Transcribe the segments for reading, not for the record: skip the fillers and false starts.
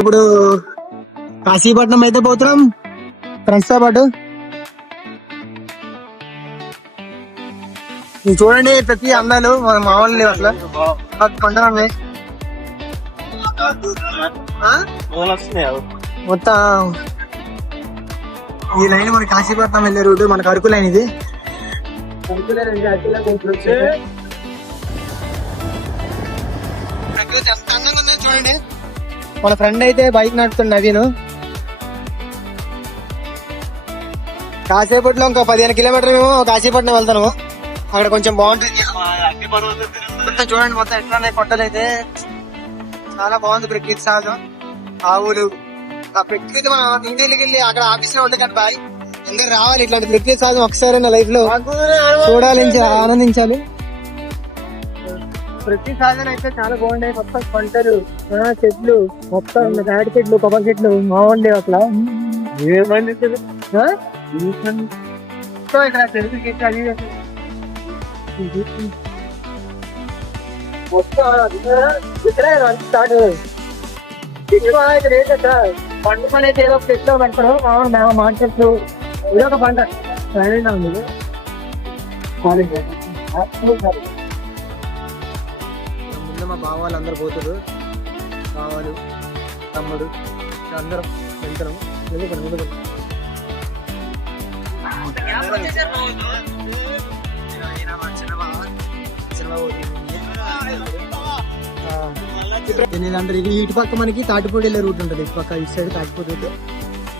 ఇప్పుడు కాశీపట్నం అయితే పోతున్నాం ఫ్రెండ్స్ తో పాటు. చూడండి ప్రతి అందాలు మామూలు లేవు అసలు. కొండలు ఉన్నాయి మొత్తం. ఈ లైన్ మన కాశీపట్నం వెళ్ళే రూట్, మనకు అరకు లైన్ ఇది. ప్రకృతి ఎంత అందంగా ఉందో చూడండి. మన ఫ్రెండ్ అయితే బైక్ నడుపుతుంది నవీను. కాసేపట్లో ఇంకా 15 కిలోమీటర్లు మేము కాశీపట్నం వెళ్తాను. అక్కడ కొంచెం బాగుంటుంది చూడండి. మొత్తం ఎట్లా ఉన్నాయి కొండలు అయితే. చాలా బాగుంది ప్రకృతి సహజం. ఆవులు, ఆ ప్రకృతి మన ఇంటికి వెళ్ళి అక్కడ ఆఫీస్ లో ఉంది కదా బాయ్, అందరు రావాలి. ఇట్లాంటి ప్రకృతి సహజం ఒకసారి నా లైఫ్ లో చూడాలి, ఆనందించాలి. ప్రతి సాధన అయితే చాలా బాగుండే. మొత్తం పంటలు, చెట్లు, మొత్తం తాటి చెట్లు, కొబ్బరి చెట్లు బాగుండే అట్లా. ఇక్కడ తెలుగు అది స్టార్ట్ పంట పని అయితే ఏదో చెట్లు పెడతారు. మామిడి చెట్లు ఇది ఒక పంట ఉంది. ముందు మా బావ వాళ్ళు అందరు పోతారు. బావాలు, తమ్ముడు అందరం వెళ్తాము. అంటే ఇది ఇటు పక్క మనకి తాటిపూడి వెళ్ళే రూట్ ఉంటుంది. ఇటు పక్క ఇటు సైడ్ తాటిపూడి రూట్,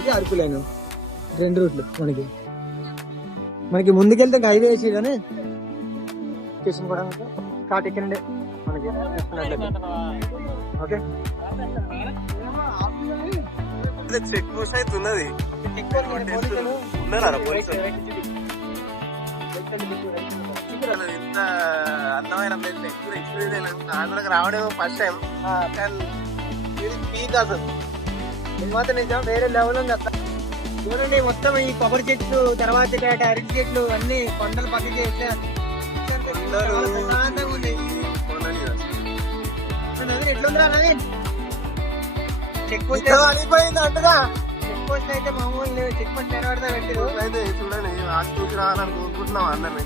ఇది అరకు లైన్. 2 రూట్లు మనకి ముందుకెళ్తే హైవే వేసి కానీ స్టేషన్ కూడా కాట్ ఎక్కడండి మనకి. ఓకే చెక్ పోస్ట్ అయితే ఉన్నది. ఇంత అందమైన ఎక్స్పీరియన్స్ రావడం ఫస్ట్ టైం. మాత్రం నిజం వేరే లెవెల్ ఉంది అట్లా. చూడండి మొత్తం ఈ కొబ్బరి చెట్లు, తర్వాత అరటి చెట్లు అన్ని కొండలు పక్కకి ప్రశాంతంగా ఉంది. ఎట్లుందిరా నవీన్? చెక్ పోస్ట్ అయిపోయింది అంటదా? చెక్ పోస్ట్ అయితే మామూలు లేవు. చెక్ పోస్ట్ తెరవడదా పెట్టారు. అయితే చూడండి ఆస్తి రావాలని కోరుకుంటున్నాం అందరినీ.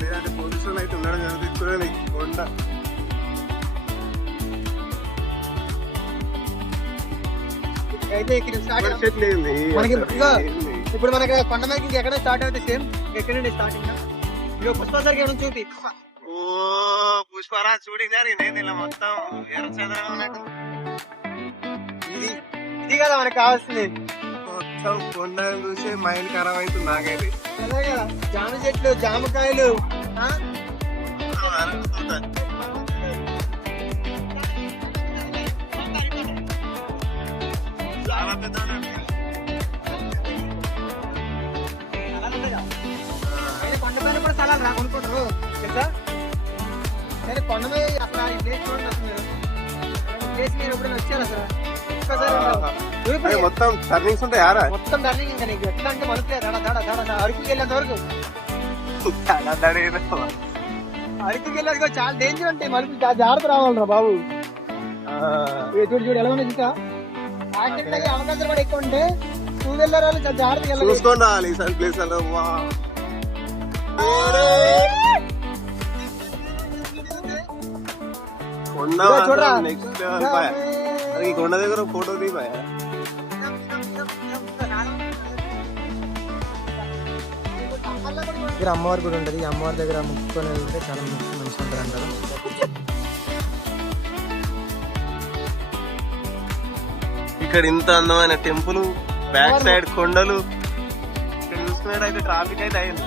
లేదంటే పోలీసులు అయితే ఉండడం జరుగుతుంది. చూడండి కొండ అయితే ఇప్పుడు మనకి కొండ మీద ఎక్కడ స్టార్ట్ అవుతుంది సేమ్ ఎక్కడండి స్టార్టింగ్. పుష్పసరికి ఏమైనా చూపి. ఓ పుష్పరా షూటింగ్ జరిగింది ఇలా మొత్తం ఎర్ర చంద్రంగా ఉన్నట్టు. ఇది కదా మనకు కావాల్సింది. మొత్తం కొండలు చూసి మైండ్ ఖరాబ్ అవుతుంది నాకైతే. అదే కదా జామ చెట్లు, జామకాయలు చాలా పెద్ద కొండ పైన కూడా స్థలాలు రా కొనుక్కుంటారు తెలుసా. కానీ కొండ మీద అసలు ఈ ప్లేస్ చూడండి. అసలు మీరు ప్లేస్ మీరు ఎప్పుడైనా వచ్చారు అసలు మొత్తం టర్నింగ్స్ ఉంటాయి. మొత్తం టర్నింగ్ ఇంకా నీకు ఎట్లా అంటే మలుపులే అరకుకి వెళ్ళేంత వరకు. అరకుకి వెళ్ళేది చాలా డేంజర్ ఉంటాయి మలుపులు. జాగ్రత్త రావాలరా బాబు. చూడు చూడు ఎలా ఉన్నాయి. ఇంకా యాక్సిడెంట్ అయ్యే అవకాశాలు కూడా ఎక్కువ ఉంటే 2 వీలర్ వాళ్ళు జాగ్రత్తగా చూసుకోండి. కొండ దగ్గర ఫోటో దిగాయా? దగ్గర అమ్మవారి కూడా ఉంటది. అమ్మవారి దగ్గర ముక్కుకొని వెళ్తే చాలా మంచి ఉంటుంది అంటారు. ఇక్కడ ఇంత అందమైన టెంపుల్, బ్యాక్ సైడ్ కొండలు. ఇక్కడ చూస్తున్నట్టు అయితే ట్రాఫిక్ అయితే అయింది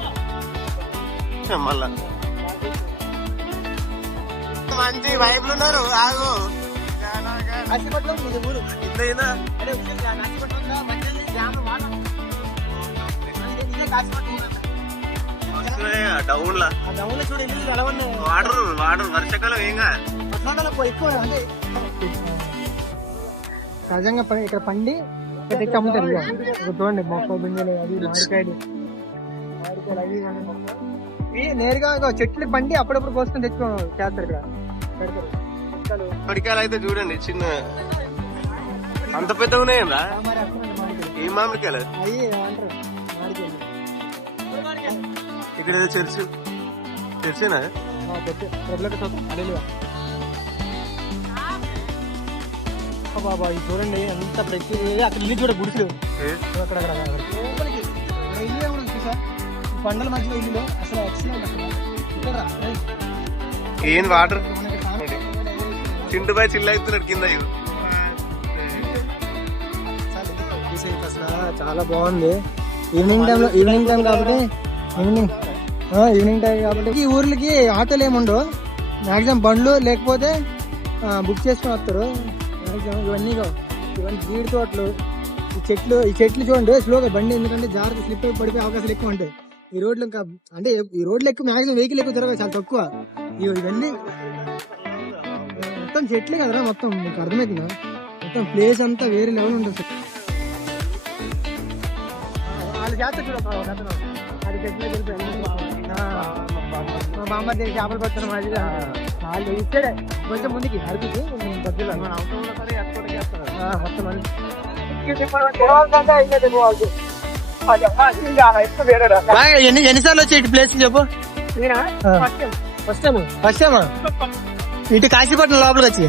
మళ్ళా. మంచి వైపులు ఉన్నారు. ఆగు డౌన్ లా వాటర్ వర్షాకాలం ఏంగా ఎక్కువ సహజంగా ఇక్కడ పండి తెచ్చి అమ్ముతారు. చూడండి మొక్క బింజలు, అది మామిడికాయలు అవి నేరుగా చెట్లు పండి అప్పుడప్పుడు కోసుకొని తెచ్చుకో చేస్తారు. ఇక్కడ పెడతారు. మామిడికాయలు అయితే చూడండి చిన్న అంత పెద్దగా ఉన్నాయంరా మరి అట్లా మామిడికాయలు ఏం మామిడికాయలు అవి ఏమంటారు మామిడికాయలు ఇక్కడ ఏదో చర్చేనా బాబా ఇది చూడండి ఎంత ప్రతి అక్కడ ఇల్లు చూడ గుడిసెలు అక్కడక్కడ ఇల్లు కూడా చూసా ఈ పండల మధ్యలో ఇల్లు అసలు ఎక్సలెంట్ అసలు ఇక్కడ రా, రేయ్. ఏం వాటర్ మనకి సామాన్ చింటుపై చిల్ల అవుతున్నాడు కింద ఇవి. అసలు చాలా బాగుంది ఈవినింగ్ టైం కాబట్టి ఈవినింగ్ టైం కాబట్టి ఈ ఊర్లకి ఆటోలు ఏముండవు మాక్సిమం బండ్లు లేకపోతే బుక్ చేసుకుని వస్తారు మాక్సిమం ఇవన్నీ జీడి తోటలు ఈ చెట్లు చూడండి స్లోగా బండి ఎందుకంటే జాగ్రత్త స్లిప్ అయి పడిపోయే అవకాశాలు ఎక్కువ ఉంటాయి ఈ రోడ్లు ఇంకా అంటే ఈ రోడ్లు ఎక్కువ మాక్సిమం వెహికల్ ఎక్కువ తిరగదు చాలా తక్కువ ఇవన్నీ మొత్తం చెట్లే కదరా మొత్తం మీకు అర్థమవుతుందా మొత్తం ప్లేస్ అంతా వేరే లెవెల్ ఉంటుంది వాళ్ళు చేస్తారు చూడ అది చెట్లు మా బామ్మ చేపలు పడుతున్న మాదిరిగా వాళ్ళు ఇచ్చాడే కొంచెం ముందుకి అరకుకి మధ్యలో ఎన్నిసార్లు వచ్చి ఇటు ప్లేస్ చెప్పు ఫస్ట్ టైం ఇటు కాశీపట్నం లోపలికి వచ్చి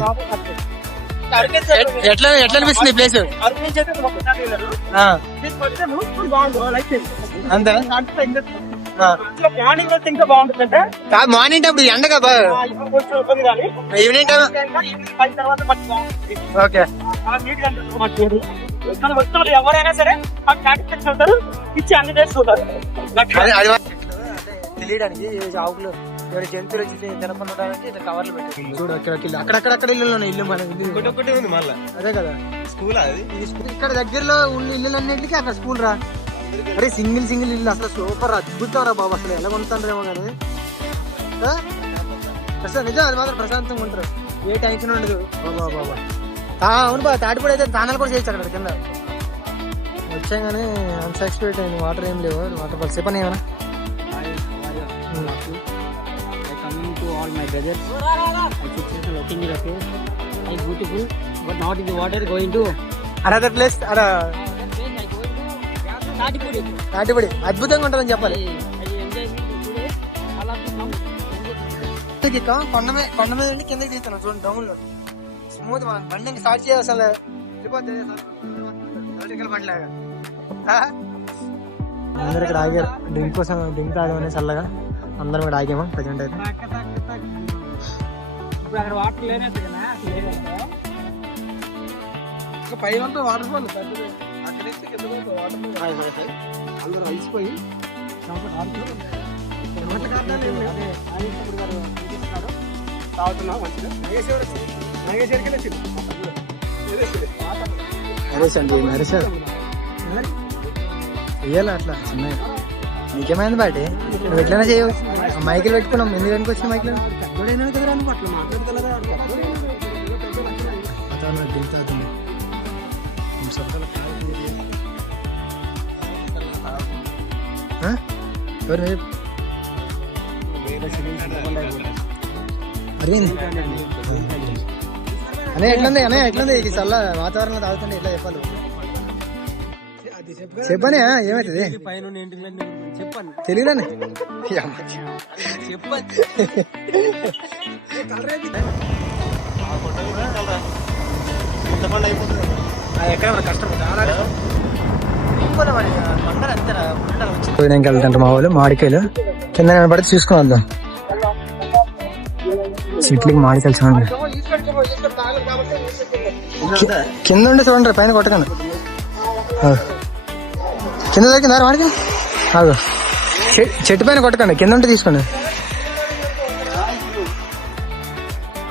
ఎట్లా అనిపిస్తుంది ప్లేస్ అంతే మార్నింగ్ వస్తే ఇంకా బాగుంటుందంటే మార్నింగ్ టైం ఎండగా ఈవినింగ్ టైం తర్వాత ఓకే ఎవరైనా సరే సాటిస్ఫాక్షన్ అవుతారు ఇచ్చి అన్ని చేసుకుంటారు తెలియడానికి ఆవులు ఎవరి జంతువులు వచ్చి తినపడడానికి ఇట్లా కవర్లు పెట్టి చూడు అక్కడక్కడ ఇల్లు ఉన్నాయి ఇల్లు మన ఇల్లు ఒకటి ఉంది మళ్ళా అదే కదా స్కూల్ అది ఇక్కడ దగ్గరలో ఉన్న ఇల్లులన్నింటికి అక్కడ స్కూల్ రా అరే సింగిల్ ఇల్లు అసలు సూపర్ అద్భుతం రా బాబు అసలు ఎలా కొంటారేమో కానీ అసలు నిజం అది మాత్రం ప్రశాంతంగా ఉంటారు ఏ టెన్షన్ ఉండదు బాబా అవును బా తాటిపూడి అయితే తానాలు కూడా చేయొచ్చు అక్కడ కింద వచ్చాం కానీ అన్ఎక్స్పెక్టెడ్ అయింది వాటర్ ఏం లేవు వాటర్ ఫాల్స్ చెప్పని ఏమన్నా coming to all my brothers. I should say looking at the place. It's beautiful, but not in the water. Going to another place అక్కడ Natipudi. తాటిపూడి అద్భుతంగా ఉంటుందని చెప్పాలి I enjoy today. All of you come. కొండ మీద నుండి కిందకి తీస్తున్నాం చూడండి డౌన్ లో స్మూత్ బండి ఇంకా స్టార్ట్ చేయాలి అసలు బండిలాగా అందరు ఇక్కడ ఆగారు డ్రింక్ కోసం డ్రింక్ తాగమని చల్లగా అందరం ఇక్కడ ఆగాము ప్రజెంట్ అయితే ఇప్పుడు అక్కడ వాటర్ లేనట్టు కదా పైన వాటర్ ఫాల్ అందరూ అలసిపోయి చెయ్యాలి అట్లా చిన్నగా నీకేమైంది బాటి నువ్వు ఎట్లైనా చేయవు మైకిల్ పెట్టుకున్నాం ఎందుకు వెనుక వచ్చిన మైకిల్ అనే ఎట్లుంది ఈ చల్ల వాతావరణం తాగుతుండే ఎట్లా చెప్పాలి చెప్పనే ఏమైతుంది తెలియదని వెళ్తాంట మా వాళ్ళు మామిడికాయలు కింద పడితే చూసుకుని వద్దాం చెట్లకి మామిడికాయలు చూడండి కింద ఉండి చూడండి పైన కొట్టకండి కింద దొరికిందా మామిడికాయ కాదు చెట్టు పైన కొట్టకండి కింద ఉంటే తీసుకోండి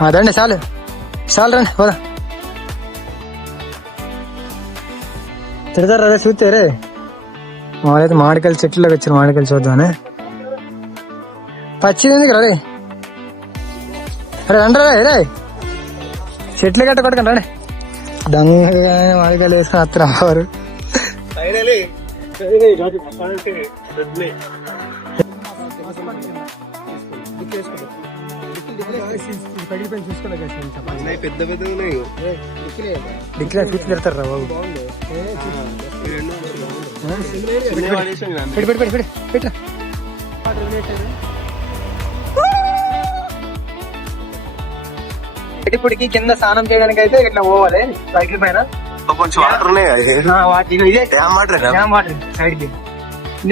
అదండి చాలు రండి పోదా తిడతారు అదే చూస్తే రే మాకైతే మామిడికాయలు చెట్లులోకి వచ్చారు మామిడికాయలు చూద్దామని పచ్చిది ఎందుకు రే అరే రండి రే చెట్లు గట్ట కొట్టకండి రండి దంగగా మామిడికాయలు వేసుకుని అత్తరు వారు పగిలిపోయింది చూసుకోలే ఉన్నాయి, పెద్ద పెద్ద ఉన్నాయి. డిక్లేర్ ఫిక్స్ పెడతారు రా బాబు. చిన్నవి పడేసాం కదా. పెట్టరా ఇప్పటికి కింద స్నానం చేయడానికి అయితే ఇట్లా పోవాలి సైకిల్ పైన. కొంచెం వాటర్ ఉన్నాయి కదా. ఇదే డ్యామ్ వాటర్ కదా. డ్యామ్ వాటర్ సైడ్ కి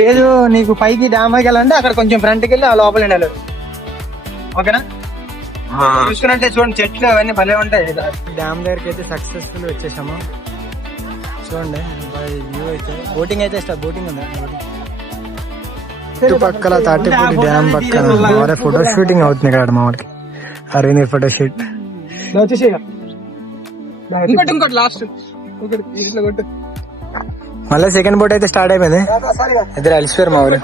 లేదు. నీకు పైకి డ్యామ్ వెళ్ళాలంటే అక్కడ కొంచెం ఫ్రంట్కి వెళ్ళి ఆ లోపల వెళ్ళాలి. ఓకేనా? చూసుకున్నట్టే చూడండి, చెట్లు అవన్నీ భలే ఉంటాయి. డ్యామ్ దగ్గరికి అయితే సక్సెస్ఫుల్ వచ్చేసాము. చూడండి వ్యూ అయితే. బోటింగ్ అయితే బోటింగ్ ఉందా? చుట్టుపక్కల తాటిపూడి డ్యామ్ పక్కన ఫోటో షూటింగ్ అవుతుంది ఇక్కడ మామూలుకి. Arvind photo shoot. ఇంకోటి లాస్ట్ మళ్ళీ సెకండ్ బోట్ అయితే స్టార్ట్ అయిపోయింది. ఇద్దరు అలిసిపోయారు మా ఊరు.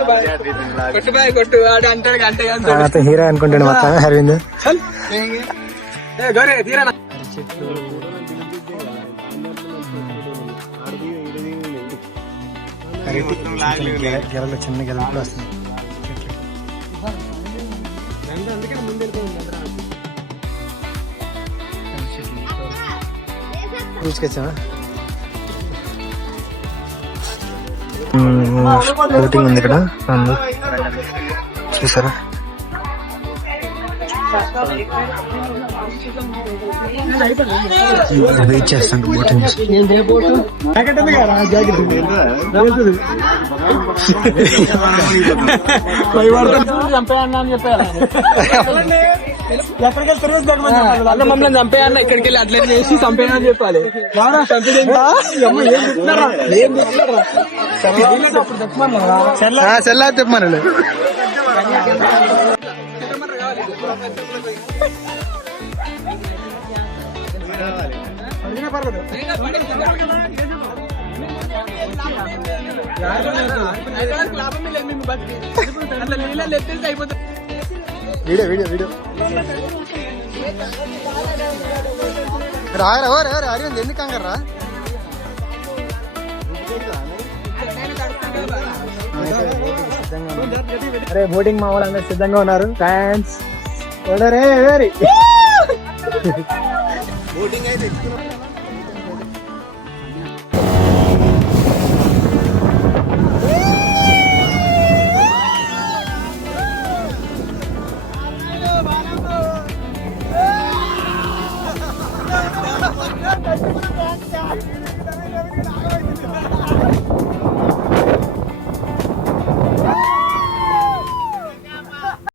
హీరో అనుకుంటాడు మొత్తం అరవింద్. గెలలు చిన్న గెలలు కూడా వస్తుంది. తీసుకొచ్చావా? బోటింగ్ ఉంది ఇక్కడ చూసారా? వెయిట్ చేస్తాను బోటింగ్. మమ్మల్ని చంపేయన్న, ఇక్కడికి వెళ్ళి అట్లా చేసి చంపేయని అని చెప్పాలి. సెల్లా చెప్పమని వీడియో వీడియో వీడియో రారా అరవింద్ ఎందుకు కంగారా? అరే బోటింగ్ మా వాళ్ళు అందరూ సిద్ధంగా ఉన్నారు. ఫ్యాన్స్ బోటింగ్ అయితే తెచ్చుకున్నాం.